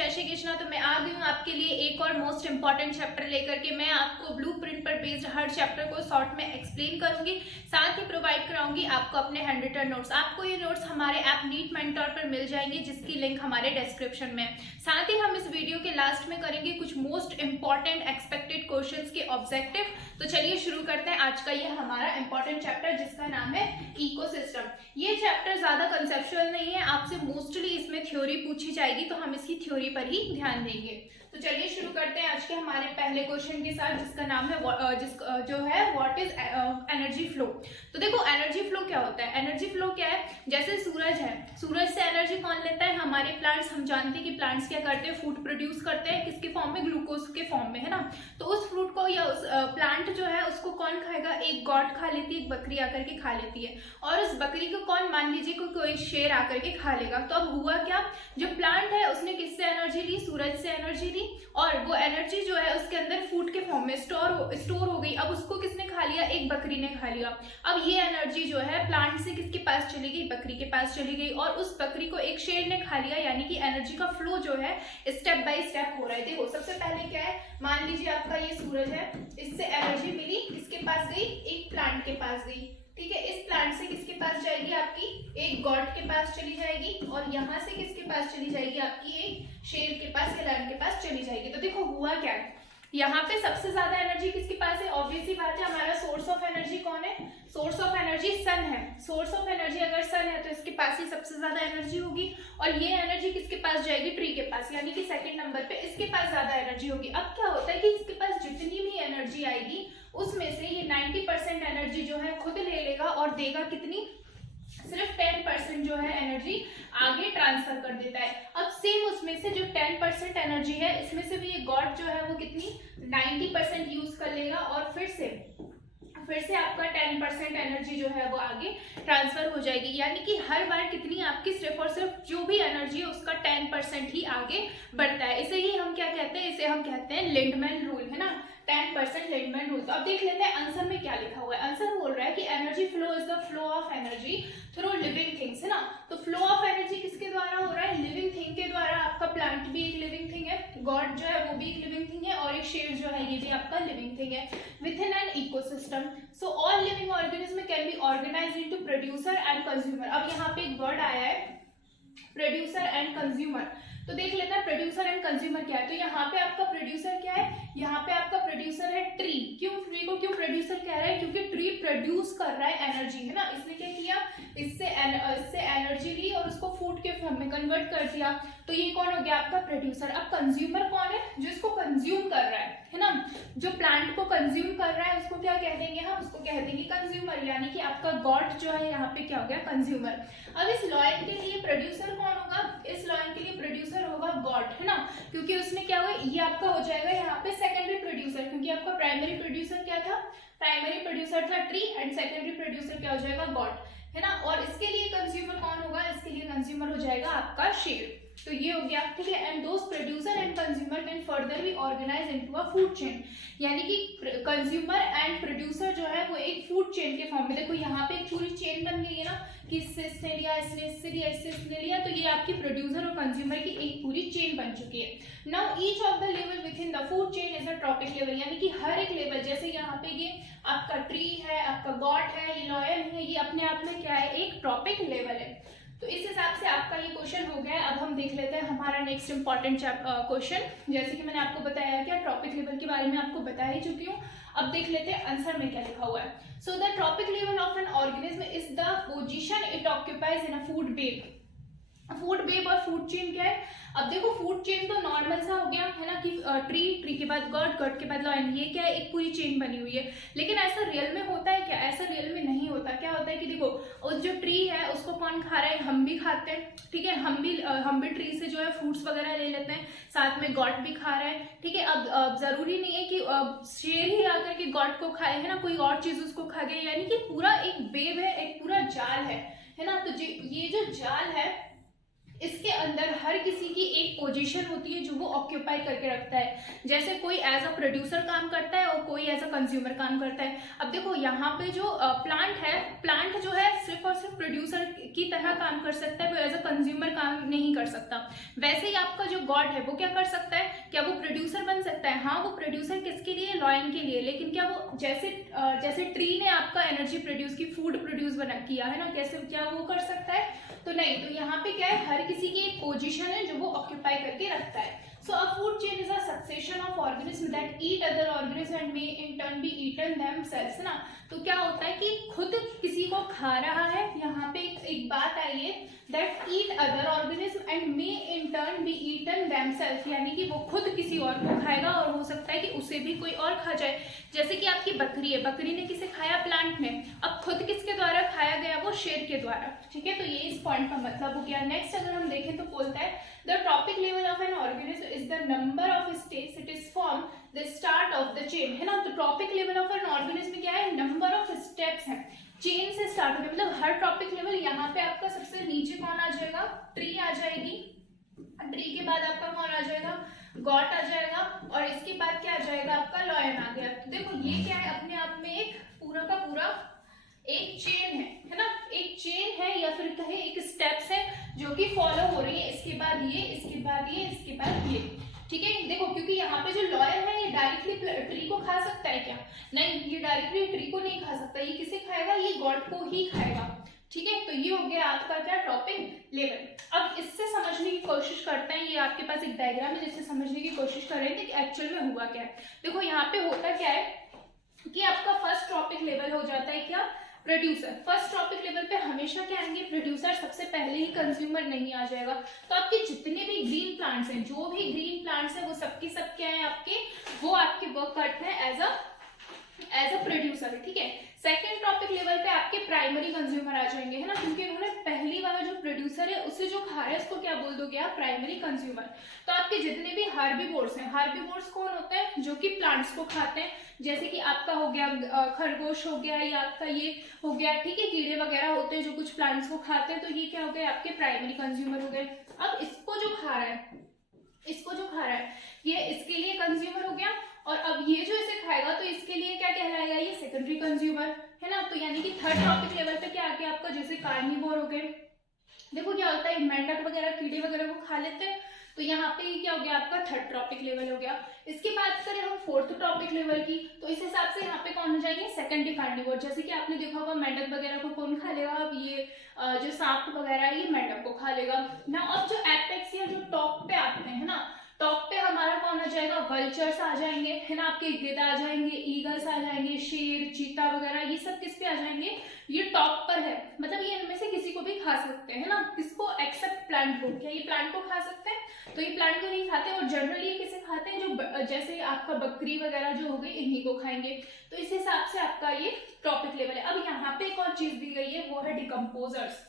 जय श्री कृष्णा। तो मैं आ गई हूँ आपके लिए एक और मोस्ट इंपॉर्टेंट चैप्टर लेकर के। मैं आपको ब्लूप्रिंट पर बेस्ड हर चैप्टर को शॉर्ट में एक्सप्लेन करूंगी, साथ ही प्रोवाइड कराऊंगी आपको अपने हैंड रिटन नोट्स। आपको ये नोट्स हमारे ऐप नीट मेंटोर पर मिल जाएंगे, जिसकी लिंक हमारे डिस्क्रिप्शन में है। साथ ही हम इस वीडियो के लास्ट में करेंगे कुछ मोस्ट इंपॉर्टेंट एक्सपेक्टेड क्वेश्चंस के ऑब्जेक्टिव। तो चलिए शुरू करते हैं आज का ये हमारा इंपॉर्टेंट चैप्टर, जिसका नाम है इकोसिस्टम। ये चैप्टर ज्यादा कंसेप्चुअल नहीं है, आपसे मोस्टली इसमें थ्योरी पूछी जाएगी, तो हम इसकी थ्योरी पर ही ध्यान देंगे। तो चलिए शुरू करते हैं आज के हमारे पहले क्वेश्चन के साथ, जिसका नाम है जो है व्हाट इज एनर्जी फ्लो। तो देखो एनर्जी फ्लो क्या होता है। एनर्जी फ्लो क्या है, जैसे सूरज है, सूरज से एनर्जी कौन लेता है, हमारे प्लांट्स। हम जानते हैं कि प्लांट्स क्या करते हैं, फूड प्रोड्यूस करते हैं, किसके फॉर्म में, ग्लूकोज के फॉर्म में, है ना। तो उस फ्रूट को या उस प्लांट जो है उसको कौन खाएगा, एक गॉड खा लेती है, एक बकरी आकर के खा लेती है। और उस बकरी को कौन, मान लीजिए कोई शेर आकर के खा लेगा। तो अब हुआ क्या, जो प्लांट है उसने किससे एनर्जी ली, सूरज से एनर्जी ली, और वो एनर्जी जो है उसके अंदर फूड के फॉर्म में स्टोर हो गई। अब उसको किसने खा लिया, एक बकरी ने खा लिया। अब ये एनर्जी जो है प्लांट से किसके पास चली गई, बकरी के पास चली गई, और उस बकरी को एक शेर ने खा लिया। यानी कि एनर्जी का फ्लो जो है स्टेप बाय स्टेप हो रहा है। देखो सबसे पहले क्या है, मान लीजिए आपका ये सूरज है, इससे एनर्जी मिली, किसके पास गई, एक प्लांट के पास गई। ठीक है, इस प्लांट से किसके पास जाएगी, आपकी एक गॉड के पास चली जाएगी, और यहाँ से किसके पास चली जाएगी, आपकी एक शेर के पास या लायन के पास चली जाएगी। तो देखो हुआ क्या है, यहाँ पे सबसे ज्यादा एनर्जी किसके पास है, ऑब्वियस ही बात है, हमारा सोर्स ऑफ एनर्जी कौन है, सोर्स ऑफ एनर्जी सन है। सोर्स ऑफ एनर्जी अगर सन है तो इसके पास ही सबसे ज्यादा एनर्जी होगी, और ये एनर्जी किसके पास जाएगी, ट्री के पास, यानी कि सेकंड नंबर पे इसके पास ज्यादा एनर्जी होगी। अब क्या होता है कि इसके पास जितनी भी एनर्जी आएगी उसमें से ये 90% एनर्जी जो है खुद ले लेगा और देगा कितनी, सिर्फ 10% जो है एनर्जी आगे ट्रांसफर कर देता है। अब सेम उसमें से जो 10% एनर्जी है, इसमें से भी ये गॉड जो है वो कितनी 90% यूज कर लेगा, और फिर से आपका 10% एनर्जी जो है वो आगे ट्रांसफर हो जाएगी। यानी कि हर बार कितनी आपकी सिर्फ और सिर्फ जो भी एनर्जी है उसका 10% ही आगे बढ़ता है। इसे ही हम क्या कहते हैं, इसे हम कहते हैं लिंडमैन रूल, है ना, 10% लिंडमैन रूल। तो अब देख लेते हैं आंसर में क्या लिखा हुआ है। आंसर बोल रहा है कि energy flow is the flow of energy through living things, है ना। तो फ्लो ऑफ एनर्जी किसके द्वारा हो रहा है, लिविंग थिंग के द्वारा। आपका प्लांट भी एक लिविंग थिंग है, गॉड जो है वो भी एक लिविंग थिंग है, और एक शेर जो है ये भी आपका लिविंग थिंग है with in an ecosystem. So all living organism can be organised into producer and consumer. अब यहाँ पे एक वर्ड आया है प्रोड्यूसर एंड कंज्यूमर, तो देख लेते हैं प्रोड्यूसर एंड कंज्यूमर क्या है। तो यहाँ पे आपका प्रोड्यूसर क्या है, यहाँ पे आपका प्रोड्यूसर है ट्री। क्यों ट्री को क्यों प्रोड्यूसर कह रहा है, क्योंकि ट्री प्रोड्यूस कर रहा है एनर्जी, है ना। इसने क्या किया, इससे एनर्जी ली और उसको फूड के फॉर्म में कन्वर्ट कर दिया। तो ये कौन हो गया आपका प्रोड्यूसर। अब कंज्यूमर कौन है, जो इसको कंज्यूम कर रहा है ना, जो प्लांट को कंज्यूम कर रहा है उसको क्या कह देंगे हम, उसको कह देंगे कंज्यूमर। यानी कि आपका गॉड जो है यहाँ पे क्या हो गया, कंज्यूमर। अब इस लॉयन के लिए प्रोड्यूसर कौन होगा, इस लॉयन के लिए प्रोड्यूसर होगा गॉड, है ना, क्योंकि उसने क्या हुआ, ये आपका हो जाएगा यहाँ पे सेकेंडरी प्रोड्यूसर, क्योंकि आपका प्राइमरी प्रोड्यूसर क्या था, प्राइमरी प्रोड्यूसर था ट्री, एंड सेकेंडरी प्रोड्यूसर क्या हो जाएगा, गॉड, है ना। और इसके लिए कंज्यूमर कौन होगा, इसके लिए कंज्यूमर हो जाएगा आपका शेर। तो ये हो गया, ठीक है। And those producer and consumer can further be organise into a food chain. यानी कि कंज्यूमर एंड प्रोड्यूसर जो है वो एक फूड चेन के फॉर्म में, देखो यहाँ पे एक पूरी चेन बन गई है ना, कि इसने लिया, इससे लिया, इसने लिया, तो ये आपकी प्रोड्यूसर और कंज्यूमर की एक पूरी चेन बन चुकी है। Now each of the level with in the food chain is a trophic level. यानी कि हर एक लेवल, जैसे यहाँ पे ये आपका ट्री है, आपका गॉड है, ये लॉयन है, ये अपने आप में क्या है, एक ट्रॉपिक लेवल है। तो इस हिसाब से आपका ये क्वेश्चन हो गया है। अब हम देख लेते हैं हमारा नेक्स्ट इंपॉर्टेंट क्वेश्चन। जैसे कि मैंने आपको बताया क्या, ट्रॉपिक लेवल के बारे में आपको बता ही चुकी हूँ। अब देख लेते हैं आंसर में क्या लिखा हुआ है। So the trophic level of an organism is the position it occupies in a food web. Food web और फूड चेन क्या है, अब देखो फूड चेन तो नॉर्मल सा हो गया, है ना, कि ट्री के बाद गॉड, गॉड के बाद लॉयन, ये क्या है, एक पूरी चेन बनी हुई है। लेकिन ऐसा रियल में होता है क्या, ऐसा रियल में नहीं होता। क्या होता है कि देखो उस जो ट्री है उसको कौन खा रहा है, हम भी खाते हैं, ठीक है, हम भी ट्री से जो है फ्रूट्स वगैरह ले लेते हैं, साथ में गॉड भी खा रहा है, ठीक है। अब जरूरी नहीं है कि शेर ही आकर के गॉड को खाए, है ना, कोई और चीज उसको खा गई। यानी कि पूरा एक वेव है, एक पूरा जाल है ना। तो ये जो जाल है, इसके अंदर हर किसी की एक पोजीशन होती है जो वो ऑक्यूपाई करके रखता है। जैसे कोई एज अ प्रोड्यूसर काम करता है और कोई एज अ कंज्यूमर काम करता है। अब देखो यहाँ पे जो प्लांट है, प्लांट जो है सिर्फ और सिर्फ प्रोड्यूसर की तरह काम कर सकता है, वो एज अ कंज्यूमर काम नहीं कर सकता। वैसे ही आपका जो गॉड है वो क्या कर सकता है, क्या वो प्रोड्यूसर बन सकता है? हाँ, वो प्रोड्यूसर किसके लिए? लॉयन के लिए। लेकिन क्या वो जैसे ट्री ने आपका एनर्जी प्रोड्यूस की, फूड प्रोड्यूस किया है ना, कैसे क्या वो कर सकता है? तो नहीं। तो यहाँ पे क्या है, हर किसी की एक पोजीशन है जो वो ऑक्यूपाई करके रखता है। So a food chain is a succession of organism that eat other organism and may in turn be eaten themselves, है ना। तो क्या होता है कि खुद किसी को खा रहा है, यहाँ पे एक बात आई है, that eat other organism and may in turn be eaten themselves, यानी कि वो खुद किसी और को खाएगा और हो सकता है कि उसे भी कोई और खा जाए। जैसे कि आपकी बकरी है, बकरी ने किसे खाया? प्लांट ने। अब खुद किसके द्वारा खाया गया? वो शेर के द्वारा। ठीक है, तो ये इस पॉइंट का मतलब हो गया। नेक्स्ट अगर हम देखें तो बोलता है the trophic level of an organism is the number of steps it is form the start of the chain, है ना। तो trophic level of an organism क्या है? नंबर ऑफ स्टेप्स है, चेन से स्टार्ट होने, मतलब हर ट्रॉपिक लेवल। यहाँ पे आपका सबसे नीचे कौन आ जाएगा? ट्री आ जाएगी। ट्री के बाद आपका कौन आ जाएगा? गॉट आ जाएगा। और इसके बाद क्या आ जाएगा? आपका लॉयन आ गया। तो देखो ये क्या है, अपने आप में एक पूरा का पूरा एक चेन है ना, एक चेन है या फिर कहे एक स्टेप्स है जो कि फॉलो हो रही है। इसके बाद ये, इसके बाद ये, इसके बाद ये। ठीक है, देखो क्योंकि यहाँ पे जो लॉयल है ये डायरेक्टली ट्री को खा सकता है क्या? नहीं, ये डायरेक्टली ट्री को नहीं खा सकता। ये किसे खाएगा? ये गॉड को ही खाएगा। ठीक है, तो ये हो गया आपका क्या? Topic level. अब इससे समझने की कोशिश करते हैं, ये आपके पास एक डायग्राम है जिससे समझने की कोशिश कर रहे थे कि एक्चुअल में हुआ क्या है। देखो यहाँ पे होता क्या है कि आपका फर्स्ट टॉपिक लेवल हो जाता है क्या? प्रोड्यूसर। फर्स्ट टॉपिक लेवल पे हमेशा क्या आएंगे? प्रोड्यूसर सबसे पहले ही, कंज्यूमर नहीं आ जाएगा। तो आपके जितने भी ग्रीन प्लांट्स हैं, जो भी ग्रीन प्लांट्स हैं, वो सबके सब क्या है आपके? वो आपके वर्क करते हैं एज अ प्रोड्यूसर। ठीक है, सेकंड टॉपिक लेवल पे आपके प्राइमरी कंज्यूमर आ जाएंगे, है ना, क्योंकि उन्होंने पहली वाला जो प्रोड्यूसर है उसे जो खा रहा है उसको क्या बोल दोगे आप? Primary consumer. तो आपके जितने भी हार्बीवोर्स हैं, हार्बीवोर्स कौन होते हैं? जो कि प्लांट्स को खाते हैं। जैसे कि आपका हो गया खरगोश हो गया, या आपका ये हो गया, ठीक है, कीड़े वगैरह होते हैं जो कुछ प्लांट्स को खाते हैं। तो ये क्या हो गए? आपके प्राइमरी कंज्यूमर हो गए। अब इसको जो खा रहा है, ये इसके लिए कंज्यूमर हो गया। और अब ये जो इसे खाएगा तो इसके लिए क्या कहलाएगा? ये सेकेंडरी कंज्यूमर, है ना। तो यानी कि थर्ड टॉपिक लेवल पे क्या आ गया आपका? जैसे कार्निवोर हो गए। देखो क्या होता है, मेंढक वगैरह, कीड़े वगैरह को खा लेते हैं। तो यहाँ पे क्या हो गया आपका? थर्ड टॉपिक लेवल हो गया। इसकी बात करें हम फोर्थ टॉपिक लेवल की, तो इस हिसाब से यहाँ पे कौन हो जाएंगे? Secondary carnivore. जैसे कि आपने देखा होगा मेंढक वगैरह को कौन खा लेगा? अब ये जो सांप वगैरह है ये मेंढक को खा लेगा ना। अब जो एपेक्स या जो टॉप पे आते हैं ना, टॉप पे हमारा कौन आ जाएगा? वल्चर्स आ जाएंगे, है ना, आपके गिद्ध आ जाएंगे, ईगल्स आ जाएंगे, शेर, चीता वगैरह, ये सब किस पे आ जाएंगे? ये टॉप पर है। मतलब ये इनमें से किसी को भी खा सकते हैं, है ना, किसको? एक्सेप्ट प्लांट को। क्या ये प्लांट को खा सकते हैं? तो ये प्लांट को नहीं खाते। और जनरली ये किसे खाते हैं? जो जैसे आपका बकरी वगैरह जो हो गई, इन्हीं को खाएंगे। तो इस हिसाब से आपका ये टॉपिक लेवल है। अब यहाँ पे एक और चीज दी गई है, वो है डिकम्पोजर्स।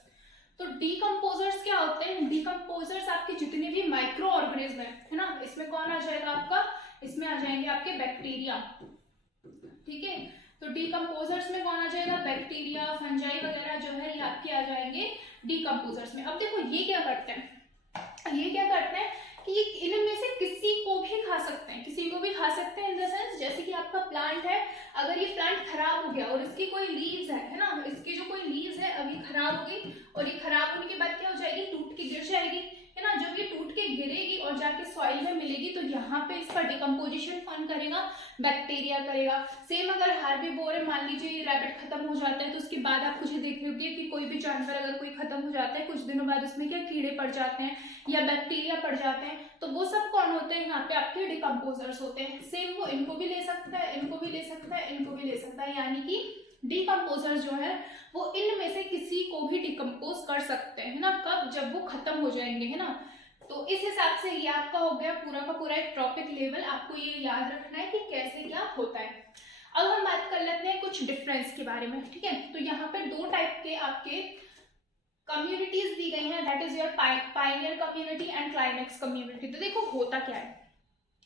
तो डीकम्पोजर्स क्या होते हैं? डीकम्पोजर्स आपके जितने भी माइक्रो ऑर्गेनिज्म है ना, इसमें कौन आ जाएगा आपका? इसमें आ जाएंगे आपके बैक्टीरिया। ठीक है, तो डीकम्पोजर्स में कौन आ जाएगा? बैक्टीरिया, फंजाई वगैरह जो है ये आपके आ जाएंगे डीकम्पोजर्स में। अब देखो ये क्या करते हैं, कि इनमें से किसी को भी खा सकते हैं, इन द सेंस जैसे कि आपका प्लांट है, अगर ये प्लांट खराब हो गया और इसकी कोई लीव्स है ना, इसकी जो कोई लीव्स है अभी खराब हो गई, और ये खराब होने के बाद क्या हो जाएगी? टूट के गिर जाएगी, है ना। जब ये टूट के गिरेगी और जाके सॉइल में मिलेगी, तो यहाँ पे इसका डिकम्पोजिशन कौन करेगा? बैक्टीरिया करेगा। सेम अगर हार्बीवोर है, मान लीजिए ये रैबिट खत्म हो जाता है, तो उसके बाद आप कुछ देखोगे कि कोई भी जानवर अगर कोई खत्म हो जाता है, कुछ दिनों बाद उसमें क्या कीड़े पड़ जाते हैं या बैक्टीरिया पड़ जाते हैं। तो वो सब कौन होते हैं? यहाँ पे आपके डिकम्पोजर्स होते हैं। सेम वो इनको भी ले सकता है, इनको भी ले सकता है, इनको भी ले सकता है, यानी कि डिकम्पोजर जो है वो इनमें से किसी को भी डिकम्पोज कर सकते हैं, ना। कब? जब वो खत्म हो जाएंगे, है ना। तो इस हिसाब से ये आपका हो गया पूरा का पूरा एक टॉपिक लेवल। आपको ये याद रखना है कि कैसे क्या होता है। अब हम बात कर लेते हैं कुछ डिफरेंस के बारे में, ठीक है। तो यहाँ पे दो टाइप के आपके कम्युनिटीज दी गई हैं, that is your Pioneer community and climax community. तो देखो होता क्या है,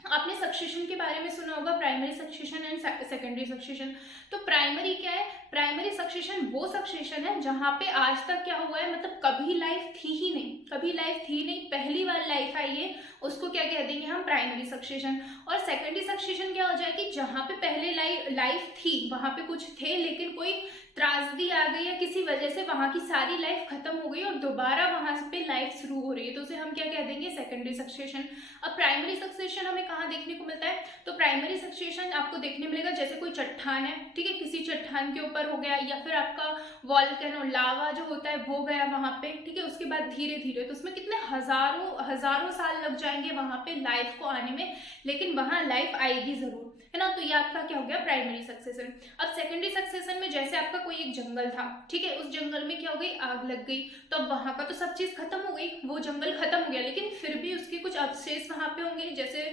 आपने सक्सेशन के बारे में सुना होगा, primary succession and secondary succession. तो प्राइमरी क्या है? प्राइमरी सक्सेशन वो सक्सेशन है जहाँ पे आज तक क्या हुआ है, मतलब कभी लाइफ थी ही नहीं, कभी लाइफ थी नहीं, पहली बार लाइफ आई है, उसको क्या कह देंगे हम, प्राइमरी सक्सेशन। और सेकेंडरी सक्सेशन क्या हो जाएगी, जहाँ पे पहले लाइफ थी, वहां पे कुछ थे लेकिन कोई त्रासदी आ गई या किसी वजह से वहां की सारी लाइफ खत्म हो गई और दोबारा वहां पे लाइफ शुरू हो रही है, तो उसे हम क्या कह देंगे, सेकेंडरी सक्सेशन। अब प्राइमरी सक्सेशन हमें कहाँ देखने को मिलता है, तो प्राइमरी सक्सेशन आपको देखने मिलेगा जैसे कोई चट्टान है, ठीक है, किसी चट्टान के ऊपर हो गया, या फिर आपका वॉल्केनो लावा जो होता है वो गया वहां पे, ठीक है, उसके बाद धीरे धीरे, तो उसमें कितने हजारों साल लग जाएंगे वहां पे लाइफ को आने में, लेकिन वहां लाइफ आएगी जरूर, है ना। तो ये आपका क्या हो गया, प्राइमरी सक्सेशन। अब सेकेंडरी सक्सेशन में जैसे आपका कोई एक जंगल था, ठीक है, उस जंगल में क्या हो गई, आग लग गई, तो अब वहां का तो सब चीज खत्म हो गई, वो जंगल खत्म हो गया, लेकिन फिर भी उसके कुछ अवशेष वहां पे होंगे, जैसे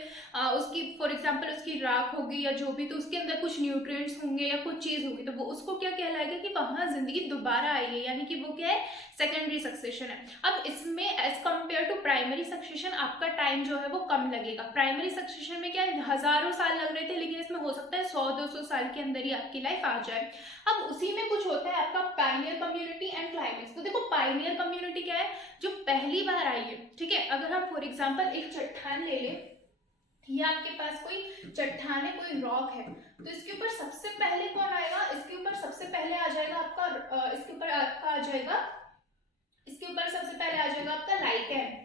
उसकी फॉर एग्जाम्पल उसकी राख होगी या जो भी, तो उसके अंदर कुछ न्यूट्रिएंट्स होंगे या कुछ चीज होगी, तो वो उसको क्या कहलाएगा कि वहां जिंदगी दोबारा आई है, यानी कि वो क्या है, सेकेंडरी सक्सेशन है। अब इसमें as compare to primary succession आपका टाइम जो है वो कम लगेगा। प्राइमरी सक्सेशन में क्या है, हजारों साल लग रहे थे, लेकिन इसमें हो सकता है 100-200 साल के अंदर ही आपकी लाइफ आ जाए। अब उसी में कुछ होता है आपका पायनियर कम्युनिटी एंड क्लाइमेक्स। तो देखो पायनियर कम्युनिटी क्या है, जो पहली बार आई है, ठीक है, अगर हम फॉर एग्जाम्पल एक चट्टान ले लें, ये आपके पास कोई चट्टान है, कोई रॉक है, तो इसके ऊपर सबसे पहले कौन आएगा, इसके ऊपर सबसे पहले आ जाएगा आपका इसके ऊपर आपका आ जाएगा, इसके ऊपर सबसे पहले आ जाएगा आपका लाइकेन,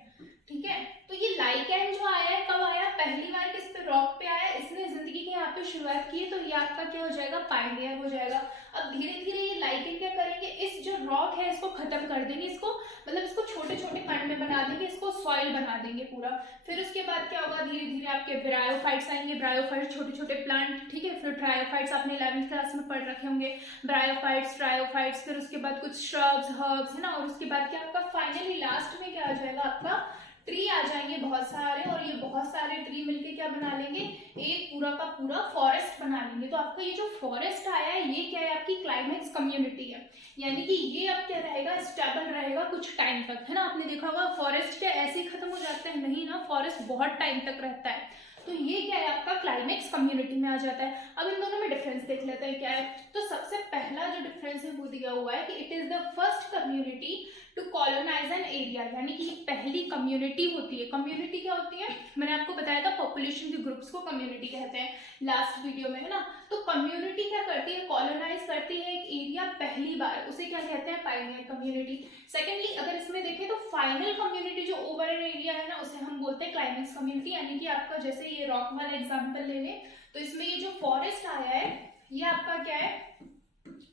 ठीक है। तो ये लाइकेन जो आया है, कब आया, पहली बार किस पे, रॉक पे आया, इसने जिंदगी की यहाँ पे शुरुआत की है, तो ये आपका क्या हो जाएगा, पायनियर हो जाएगा। अब धीरे धीरे ये लाइकेन क्या करेंगे, इस जो रॉक है इसको खत्म कर देंगे, इसको मतलब इसको छोटे छोटे कण में बना देंगे, इसको सॉइल बना देंगे पूरा। फिर उसके बाद क्या होगा, धीरे धीरे आपके ब्रायोफाइट्स आएंगे, ब्रायोफाइट्स छोटे छोटे प्लांट, ठीक है, फिर ट्रायोफाइट्स आपने 11वीं क्लास में पढ़ रखे होंगे, ब्रायोफाइट्स, ट्रायोफाइट्स, फिर उसके बाद कुछ श्रब्स, हर्ब्स, है ना, और उसके बाद क्या आपका फाइनली लास्ट में क्या आ जाएगा, आपका ट्री आ जाएंगे बहुत सारे, और ये बहुत सारे ट्री मिलके क्या बना लेंगे, एक पूरा का पूरा फॉरेस्ट बना लेंगे। तो आपका ये जो फॉरेस्ट आया है, ये क्या है, आपकी क्लाइमेक्स कम्युनिटी है, यानी कि ये अब क्या रहेगा, स्टेबल रहेगा कुछ टाइम तक, है ना। आपने देखा होगा फॉरेस्ट क्या ऐसे ही खत्म हो जाता है, नहीं ना, फॉरेस्ट बहुत टाइम तक रहता है। तो ये क्या है, आपका क्लाइमेक्स कम्युनिटी में आ जाता है। अब इन दोनों में डिफरेंस देख लेते हैं क्या है। तो सबसे पहला जो डिफरेंस है वो दिया हुआ है कि it is the first community to colonise an area, यानी कि पहली कम्युनिटी होती है। कम्युनिटी क्या होती है, मैंने आपको बताया था पॉपुलेशन के ग्रुप्स को कम्युनिटी कहते हैं लास्ट वीडियो में, है ना। तो कम्युनिटी क्या करती है, कॉलोनाइज करती है एक एरिया पहली बार, उसे क्या कहते हैं, पायनियर कम्युनिटी। सेकेंडली अगर इसमें देखें तो फाइनल कम्युनिटी जो ओवर एन एरिया है ना, उसे हम बोलते हैं क्लाइमेक्स कम्युनिटी, यानी कि आपका जैसे ये रॉक वाला एग्जाम्पल ले लें, तो इसमें ये जो फॉरेस्ट आया है, ये आपका क्या है,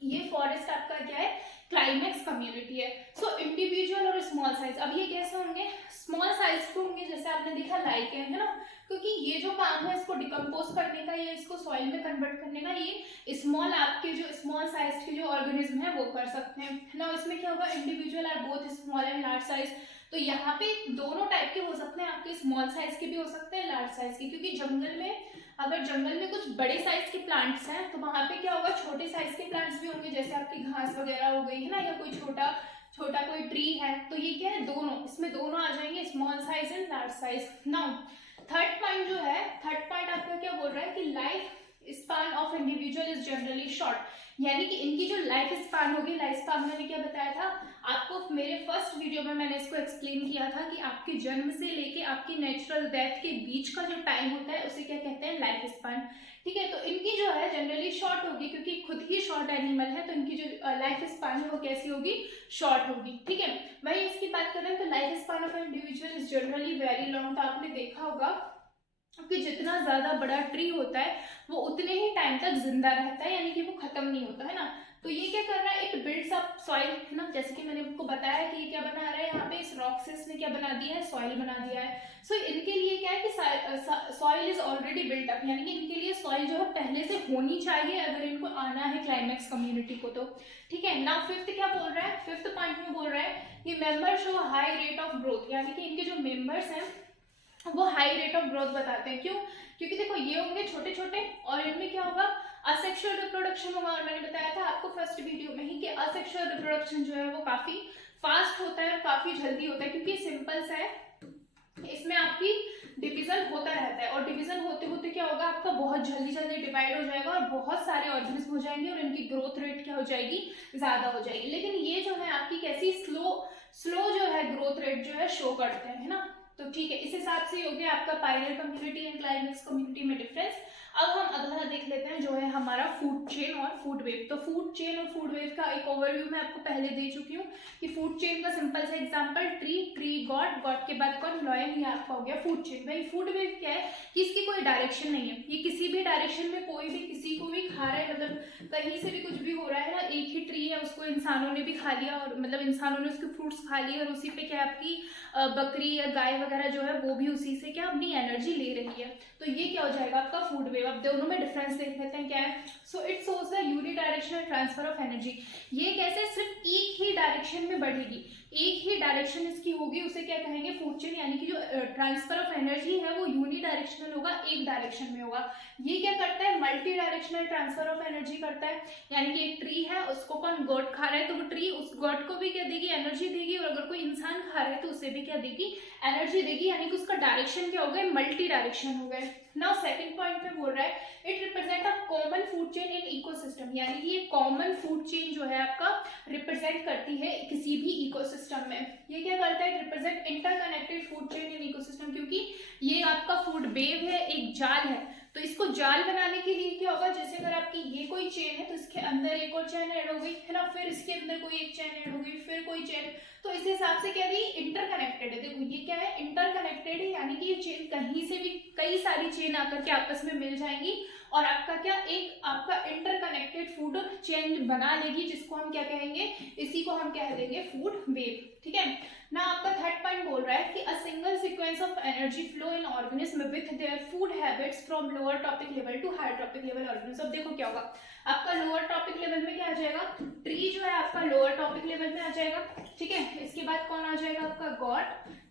ये फॉरेस्ट आपका क्या है, क्लाइमेक्स कम्युनिटी है। सो इंडिविजुअल और स्मॉल साइज, अब ये कैसे होंगे, स्मॉल साइज के होंगे, जैसे आपने देखा लाइकेन, है ना, क्योंकि ये जो काम है इसको डिकम्पोज करने का या इसको सॉइल में कन्वर्ट करने का, ये स्मॉल आपके जो स्मॉल साइज के जो ऑर्गेनिज्म है वो कर सकते हैं ना। इसमें क्या होगा, individual are both small and large size, तो यहाँ पे दोनों टाइप के हो सकते हैं, आपके स्मॉल साइज के भी हो सकते हैं, लार्ज साइज के, क्योंकि जंगल में अगर जंगल में कुछ बड़े साइज के प्लांट्स हैं तो वहां पे क्या होगा, छोटे साइज के प्लांट्स भी होंगे, जैसे आपकी घास वगैरह हो गई, है ना, या कोई छोटा छोटा कोई ट्री है, तो ये क्या है, दोनों इसमें दोनों आ जाएंगे, small size and large size. Now third point जो है, थर्ड पॉइंट आपका क्या बोल रहा है कि life span of individual is generally short, यानी कि इनकी जो लाइफ स्पान होगी, लाइफ स्पान मैंने क्या बताया था आपको, मेरे फर्स्ट वीडियो में मैंने इसको एक्सप्लेन किया था कि आपके जन्म से लेके आपकी नेचुरल डेथ के बीच का जो टाइम होता है उसे क्या कहते हैं, लाइफ स्पान, ठीक है। तो इनकी जो है जनरली शॉर्ट होगी, क्योंकि खुद ही शॉर्ट एनिमल है, तो इनकी जो लाइफ स्पान है वो कैसी होगी, शॉर्ट होगी, ठीक है। वही इसकी बात करें तो life span of individual is generally very long, तो आपने देखा होगा कि जितना ज्यादा बड़ा ट्री होता है वो उतने ही टाइम तक जिंदा रहता है, यानी कि वो खत्म नहीं होता, है ना। तो ये क्या कर रहा है, इट बिल्ड्स अप सॉइल, है ना, जैसे कि मैंने आपको बताया कि ये क्या बना रहा है, यहाँ पे इस रॉक से इसने क्या बना दिया है, सॉइल बना दिया है। सो इनके लिए क्या है कि soil is already built up, यानी कि इनके लिए सॉइल जो है पहले से होनी चाहिए अगर इनको आना है क्लाइमेक्स कम्युनिटी को, तो ठीक है। नाउ फिफ्थ क्या बोल रहा है, फिफ्थ पॉइंट में बोल रहा है कि members show high rate of growth, यानी कि इनके जो मेंबर्स हैं वो हाई रेट ऑफ ग्रोथ बताते हैं। क्यों, क्योंकि देखो ये होंगे छोटे छोटे और इनमें क्या होगा, असेक्सुअल रिप्रोडक्शन होगा, और मैंने बताया था आपको फर्स्ट वीडियो में ही कि असेक्सुअल रिप्रोडक्शन जो है वो काफी फास्ट होता है और काफी जल्दी होता है, क्योंकि सिंपल सा है, इसमें आपकी डिवीजन होता रहता है, और डिवीजन होते होते क्या होगा आपका, बहुत जल्दी जल्दी डिवाइड हो जाएगा और बहुत सारे ऑर्गेनिज्म हो जाएंगे और इनकी ग्रोथ रेट क्या हो जाएगी, ज्यादा हो जाएगी। लेकिन ये जो है आपकी कैसी स्लो जो है ग्रोथ रेट जो है शो करते हैं, है ना। तो ठीक है, इस हिसाब से हो गया आपका Pioneer community and climax community में डिफरेंस। अब हम अगला देख लेते हैं जो है हमारा फूड चेन और फूड वेव। तो फूड चेन और फूड वेव का एक ओवरव्यू मैं आपको पहले दे चुकी हूँ कि फूड चेन का सिंपल सा एग्जांपल ट्री गॉड, गॉड के बाद कौन, लॉयन, ये आपका हो गया फूड चेन। भाई फूड वेव क्या है कि इसकी कोई डायरेक्शन नहीं है, ये किसी भी डायरेक्शन में कोई भी किसी को भी खा रहा है, मतलब कहीं से भी कुछ भी हो रहा है ना। एक ही ट्री है, उसको इंसानों ने भी खा लिया और मतलब इंसानों ने उसके फ्रूट्स खा लिए और उसी पे क्या आपकी बकरी या गाय वगैरह जो है वो भी उसी से क्या अपनी एनर्जी ले रही है। तो ये क्या हो जाएगा आपका फूड वेव। अब दोनों में डिफरेंस देख लेते हैं क्या है। So it shows the unidirectional transfer of energy. ये कैसे सिर्फ एक ही डायरेक्शन में बढ़ेगी, एक ही डायरेक्शन इसकी होगी, उसे क्या कहेंगे फूड चेन। यानी कि जो ट्रांसफर ऑफ एनर्जी है वो यूनिडायरेक्शनल होगा, एक डायरेक्शन में होगा। ये क्या करता है, multi directional transfer of energy करता है। यानी कि एक ट्री है, उसको कौन गोट खा रहा है, तो वो ट्री उस गोट को भी क्या देगी, एनर्जी देगी, और अगर कोई इंसान खा रहा है तो उसे भी क्या देगी, एनर्जी देगी। यानी कि उसका डायरेक्शन क्या हो गया, मल्टी डायरेक्शन हो गए। नाउ सेकंड पॉइंट पे बोल रहा है it represent a common food chain in ecosystem. यानी कि ये कॉमन फूड चेन जो है आपका रिप्रेजेंट करती है किसी भी इकोसिस्टम में। ये क्या करता है, represent interconnected food chain in ecosystem, क्योंकि ये आपका फूड वेव है, एक जाल है। तो इसको जाल बनाने के लिए क्या होगा, जैसे अगर आपकी ये कोई चेन है तो इसके अंदर एक और चेन ऐड हो गई, है ना, फिर इसके अंदर कोई एक चेन ऐड हो गई, फिर कोई चेन। तो इस हिसाब से क्या है, इंटरकनेक्टेड है। देखो ये क्या है, इंटरकनेक्टेड है, यानी कि ये चेन कहीं से भी कई सारी चेन आकर के आपस में मिल जाएंगी और आपका क्या, एक आपका इंटरकनेक्टेड फूड चेन बना लेगी, जिसको हम क्या कहेंगे, इसी को हम कह देंगे फूड वेव। ठीक है ना। आपका थर्ड पॉइंट बोल रहा है कि a single sequence of energy flow in organism with their food habits from lower trophic level to higher trophic level organism. अब देखो क्या होगा, आपका लोअर टॉपिक लेवल में क्या आ जाएगा, ट्री जो है आपका लोअर टॉपिक लेवल में आ जाएगा। ठीक है, इसके बाद कौन आ जाएगा आपका गॉड,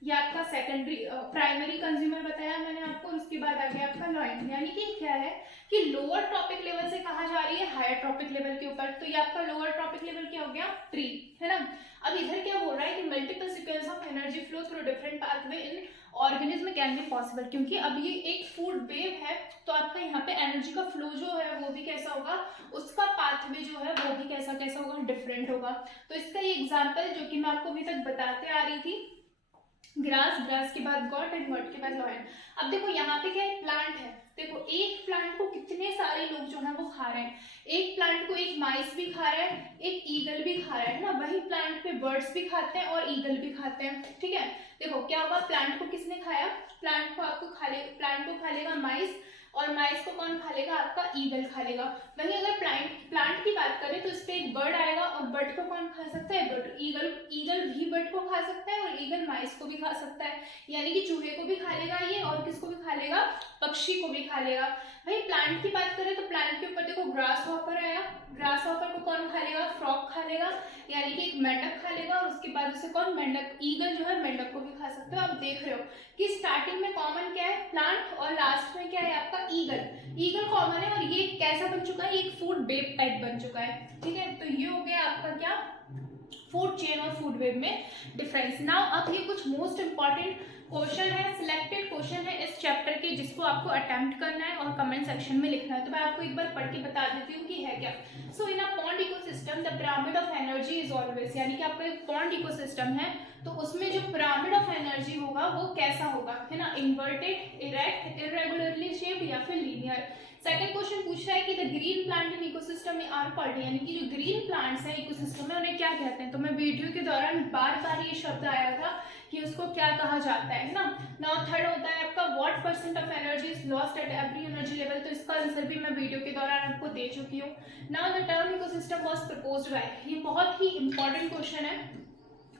या आपका सेकेंडरी प्राइमरी कंज्यूमर बताया मैंने आपको, और उसके बाद आ गया आपका लॉयन। यानी कि क्या है कि लोअर टॉपिक लेवल से कहा जा रही है हायर टॉपिक लेवल के ऊपर। तो ये आपका लोअर टॉपिक लेवल क्या हो गया, ट्री, है ना। अब इधर क्या बोल रहा है कि multiple sequence of energy flow through different pathway in organism can be possible. क्योंकि अब ये एक फूड वेव है तो आपका यहाँ पे एनर्जी का फ्लो जो है वो भी कैसा होगा, उसका पाथवे जो है वो भी कैसा कैसा होगा, डिफरेंट होगा। तो इसका ये एग्जाम्पल जो कि मैं आपको अभी तक बताते आ रही थी, ग्रास, ग्रास के बाद गॉट एंड गॉट के बाद लॉयन। अब देखो यहाँ पे क्या है, प्लांट है। देखो एक प्लांट को कितने सारे लोग जो है वो खा रहे हैं। एक प्लांट को एक माइस भी खा रहा है, एक ईगल भी खा रहा है ना। वही प्लांट पे बर्ड्स भी खाते हैं और ईगल भी खाते हैं। ठीक है, देखो क्या होगा, प्लांट को किसने खाया, प्लांट को आपको प्लांट को खा लेगा माइस, और माइस को कौन खा लेगा, आपका ईगल खा लेगा। वहीं अगर प्लांट की बात करें तो इस पे एक बर्ड आएगा, और बर्ड को कौन खा सकता है, बर्ड, ईगल भी बर्ड को खा सकता है और ईगल माइस को भी खा सकता है। यानी कि चूहे को भी खा लेगा ये, और किसको भी खा लेगा, पक्षी को भी खा लेगा। भाई प्लांट की बात करें तो प्लांट के ऊपर देखो ग्रास हॉपर आया, ग्रास हॉपर को कौन खा लेगा, फ्रॉग खा लेगा, यानी कि एक मेंढक खा लेगा, और उसके बाद उसे कौन, मेंढक, ईगल जो है मेंढक को भी खा सकते हो। आप देख रहे हो कि स्टार्टिंग में कॉमन क्या है, प्लांट, और लास्ट में क्या है आपका ईगल। ईगल कॉमन है और ये कैसा बन चुका है, एक फूड वेव टाइप बन चुका है। ठीक है, तो ये हो गया आपका क्या, फूड चेन और फूड वेव में डिफरेंस। नाउ अब ये कुछ मोस्ट इंपॉर्टेंट क्वेश्चन है, सिलेक्टेड क्वेश्चन है इस चैप्टर के, जिसको आपको अटेम्प्ट करना है और कमेंट सेक्शन में लिखना है। तो मैं आपको एक बार पढ़ के बता देती हूँ कि है क्या। So in a pond ecosystem the pyramid of energy is always, यानी कि आपका एक पॉन्ड इकोसिस्टम है तो उसमें जो पिरामिड ऑफ एनर्जी होगा वो कैसा होगा, है ना, इन्वर्टेड, इरेक्ट, इरेगुलरली शेप्ड या फिर लीनियर। सेकंड क्वेश्चन पूछ रहा है कि the green plant in ecosystem में आर कॉल्ड, यानी कि जो ग्रीन प्लांट्स हैं इकोसिस्टम में उन्हें क्या कहते हैं। तो मैं वीडियो के दौरान बार बार ये शब्द आया था कि उसको क्या कहा जाता है ना। नाउ थर्ड होता है आपका what percent of energy is lost at every energy level. तो इसका आंसर भी मैं वीडियो के दौरान आपको दे चुकी हूँ। Now the term ecosystem was proposed by, ये बहुत ही इंपॉर्टेंट क्वेश्चन है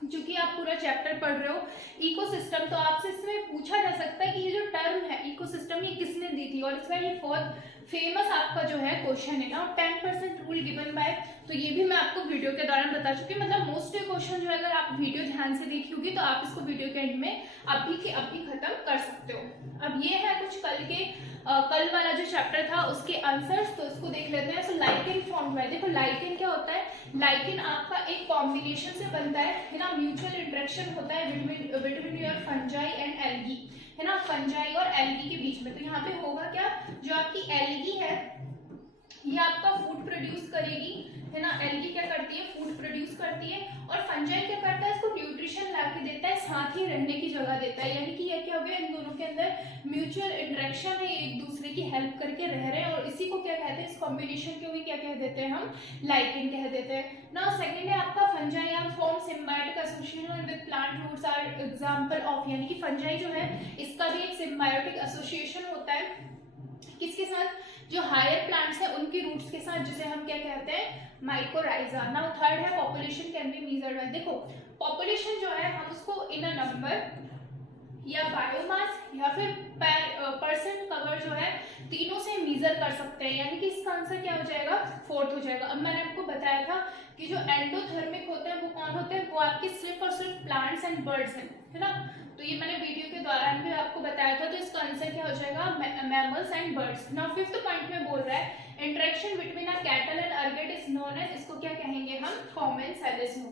क्योंकि आप पूरा चैप्टर पढ़ रहे हो इकोसिस्टम, तो आपसे इसमें पूछा जा सकता है कि ये जो टर्म है इकोसिस्टम ये किसने दी थी, और इसका ये बहुत फेमस आपका जो है क्वेश्चन है ना। 10% रूल गिवन बाय, तो ये भी मैं आपको वीडियो के दौरान बता चुकी हूँ। मतलब मोस्ट क्वेश्चन जो है अगर आप वीडियो ध्यान से देखी होगी तो आप इसको वीडियो के एंड में अभी के अभी खत्म कर सकते हो। अब अब ये है कुछ कल वाला जो चैप्टर था उसके आंसर्स, तो उसको देख लेते हैं। सो लाइकेन फॉर्म है, देखो लाइकेन क्या होता है, लाइकेन आपका एक कॉम्बिनेशन से बनता है ना, म्यूचुअल इंटरेक्शन होता है between your fungi and algae, है ना, फंजाई और एल्गी के बीच में। तो यहाँ पे होगा क्या, जो आपकी एल्गी है ये आपका फूड प्रोड्यूस करेगी, है ना, एल्गी क्या करती है, फूड प्रोड्यूस करती है, और फंजाई क्या करता है, इसको न्यूट्रिशन ला के देता है, साथ ही रहने की जगह देता है। यानी कि ये क्या हो गया, इन दोनों के अंदर म्यूचुअल इंटरेक्शन है, एक दूसरे की हेल्प करके रह रहे हैं, और इसी को क्या कहते हैं, इस कॉम्बिनेशन को भी क्या कह देते हैं, हम लाइकेन कह देते हैं। नाउ सेकंड है आपका fungi are form symbiotic association with plant roots are example of, यानी कि फंजाई जो है इसका भी एक सिम्बायोटिक एसोसिएशन होता है, किसके साथ, जो हायर प्लांट्स है उनके रूट्स के साथ, जिसे हम क्या कहते हैं, माइकोराइजा। नाउ थर्ड है population can be measured by, देखो पॉपुलेशन जो है हम उसको इन अ नंबर या बायोमास या फिर परसेंट कवर जो है तीनों से मेजर कर सकते हैं, यानी कि इसका आंसर क्या हो जाएगा, फोर्थ हो जाएगा। अब मैंने आपको बताया था कि जो एंडोथर्मिक होते हैं वो कौन होते हैं, वो आपके सिर्फ और सिर्फ प्लांट्स एंड बर्ड्स हैं, है ना, तो ये मैंने वीडियो के दौरान भी आपको बताया था। तो इसका आंसर क्या हो जाएगा, mammals and birds. Now fifth point में बोल रहा है interaction between a cattle and अर्गेट इज नोन एज, इसको क्या कहेंगे हम, कॉमेंसैलिज्म।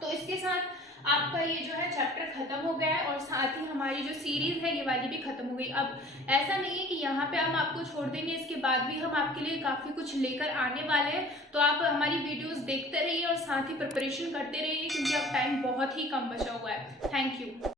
तो इसके साथ आपका ये जो है चैप्टर खत्म हो गया है, और साथ ही हमारी जो सीरीज है ये वाली भी खत्म हो गई। अब ऐसा नहीं है कि यहाँ पे हम आपको छोड़ देंगे, इसके बाद भी हम आपके लिए काफ़ी कुछ लेकर आने वाले हैं, तो आप हमारी वीडियोस देखते रहिए और साथ ही प्रिपरेशन करते रहिए, क्योंकि अब टाइम बहुत ही कम बचा हुआ है। Thank you.